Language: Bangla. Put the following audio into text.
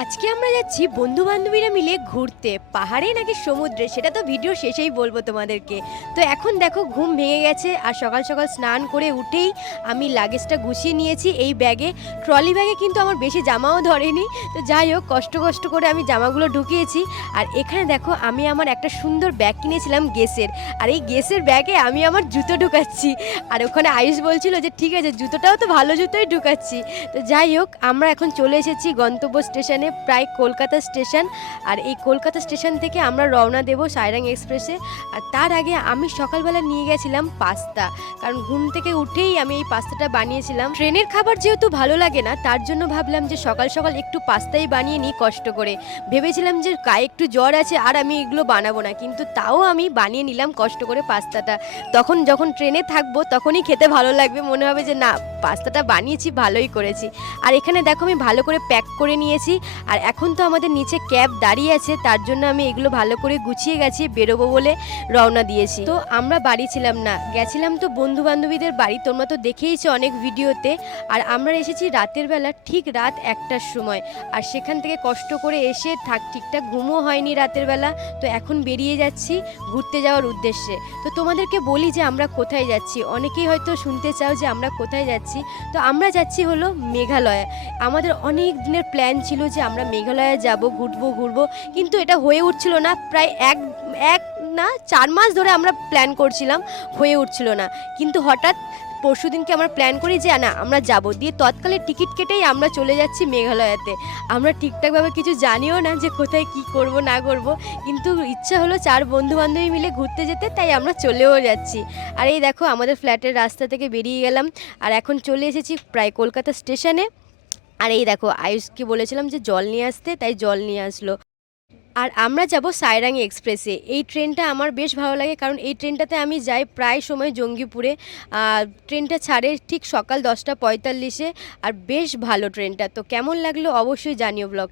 আজকে আমরা যাচ্ছি বন্ধু বান্ধবীরা মিলে ঘুরতে পাহাড়ে নাকি সমুদ্রে, সেটা তো ভিডিও শেষেই বলবো তোমাদেরকে। তো এখন দেখো ঘুম ভেঙে গেছে আর সকাল সকাল স্নান করে উঠেই আমি লাগেজটা গুছিয়ে নিয়েছি এই ব্যাগে। ট্রলি ব্যাগে কিন্তু আমার বেশি জামাও ধরেনি, তো যাই হোক কষ্ট কষ্ট করে আমি জামাগুলো ঢুকিয়েছি। আর এখানে দেখো আমি আমার একটা সুন্দর ব্যাগ কিনেছিলাম গেসের, আর এই গেসের ব্যাগে আমি আমার জুতো ঢুকাচ্ছি। আর ওখানে আয়ুষ বলছিল যে ঠিক আছে জুতোটাও তো ভালো জুতোই ঢুকাচ্ছি। তো যাই হোক আমরা এখন চলে এসেছি গন্তব্য স্টেশনে, প্রায় কলকাতা স্টেশন। আর এই কলকাতা স্টেশন থেকে আমরা রওনা দেব সাইরাং এক্সপ্রেসে। আর তার আগে আমি সকালবেলা নিয়ে গেছিলাম পাস্তা, কারণ ঘুম থেকে উঠেই আমি এই পাস্তাটা বানিয়েছিলাম। ট্রেনের খাবার যেহেতু ভালো লাগে না, তার জন্য ভাবলাম যে সকাল সকাল একটু পাস্তাই বানিয়ে নিই কষ্ট করে। ভেবেছিলাম যে গায়ে একটু জ্বর আছে আর আমি এগুলো বানাবো না, কিন্তু তাও আমি বানিয়ে নিলাম কষ্ট করে পাস্তাটা। তখন যখন ট্রেনে থাকবো তখনই খেতে ভালো লাগবে, মনে হবে যে না পাস্তাটা বানিয়েছি ভালোই করেছি। আর এখানে দেখো আমি ভালো করে প্যাক করে নিয়েছি। আর এখন তো আমাদের নিচে ক্যাব দাঁড়িয়ে আছে, তার জন্য আমি এগুলো ভালো করে গুছিয়ে গেছি, বেরোবো বলে রওনা দিয়েছি। তো আমরা বাড়ি ছিলাম না, গেছিলাম তো বন্ধু বান্ধবীদের বাড়ি, তোমরা তো দেখেইছো অনেক ভিডিওতে। আর আমরা এসেছি রাতের বেলা, ঠিক রাত 1টার সময়। আর সেখান থেকে কষ্ট করে এসে ঠিকঠাক ঘুমও হয়নি রাতের বেলা। তো এখন বেরিয়ে যাচ্ছি ঘুরতে যাওয়ার উদ্দেশ্যে। তো তোমাদেরকে বলি যে আমরা কোথায় যাচ্ছি, অনেকেই হয়তো শুনতে চাও যে আমরা কোথায় যাচ্ছি। তো আমরা যাচ্ছি হলো মেঘালয়। আমাদের অনেক দিনের প্ল্যান ছিল যে আমরা মেঘালয়ে যাব, ঘুরবো, কিন্তু এটা হয়ে উঠছিল না। প্রায় এক এক না 4 মাস ধরে আমরা প্ল্যান করছিলাম, হয়ে উঠছিল না। কিন্তু হঠাৎ পরশুদিনকে আমরা প্ল্যান করি যে না আমরা যাব, দিয়ে তৎকালে টিকিট কেটেই আমরা চলে যাচ্ছি মেঘালয়াতে। আমরা ঠিকঠাকভাবে কিছু জানিও না যে কোথায় কি করব না করব, কিন্তু ইচ্ছা হলো 4 বন্ধু বান্ধবী মিলে ঘুরতে যেতে, তাই আমরা চলেও যাচ্ছি। আর এই দেখো আমাদের ফ্ল্যাটের রাস্তা থেকে বেরিয়ে গেলাম, আর এখন চলে এসেছি প্রায় কলকাতা স্টেশনে। আর এই দেখো আয়ুষকে বলেছিলাম যে জল নিয়ে আসতে, তাই জল নিয়ে আসলো। আর আমরা যাব সাইরাং এক্সপ্রেসে। এই ট্রেনটা আমার বেশ ভালো লাগে, কারণ এই ট্রেনটাতে আমি যাই প্রায় সময় জঙ্গিপুরে। ট্রেনটা ছাড়ে ঠিক সকাল 10টা 45-এ। আর বেশ ভালো ট্রেনটা, তো কেমন লাগলো অবশ্যই জানিও ব্লগ।